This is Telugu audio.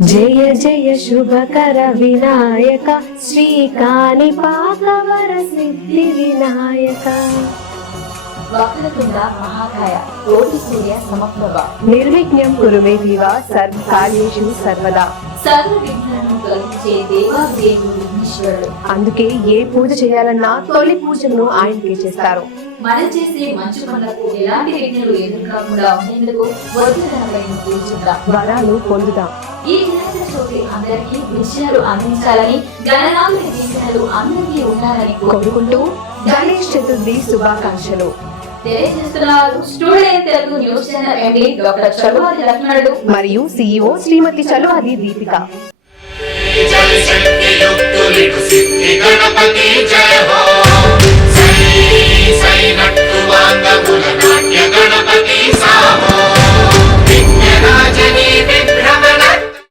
జయ జయ శుభకర వినాయక శ్రీకాణిపాక వర సిద్ధి వినాయక వక్రతుండ మహాకాయ కోటి సూర్య సమప్రభ నిర్విఘ్నం కురు మే దేవ సర్వకార్యేషు సర్వదా. సర్వ విఘ్నాలను తొలగించే దేవాదేవుడు విఘ్నేశ్వరుడు. అందుకే ఏ పూజ చేయాలన్నా తొలి పూజను ఆయనకే చేస్తారు. మనం చేసే మంచి పనులకు ఎలాంటి విఘ్నాలు ఎదురుకాకుండా ఉండేందుకు వజ్రగణపతిని పూజిద్దాం, వరాలు పొందుదాం. ఈ వినాయక చవితి అందరికీ విజయాలు అందించాలని, గణనాథుని దీవెనలు అందరికీ ఉండాలని కోరుకుంటూ గణేష్ చతుర్థి శుభాకాంక్షలు తెలియజేస్తున్నారు student Telugu news channel MD doctor Chaluvadi లక్ష్మణుడు మరియు CEO శ్రీమతి చలువాది దీపిక. జయ శక్తి యుక్తులిడు సిద్ధి గణపతి జయ హో. సై సై నట్టు వాంగ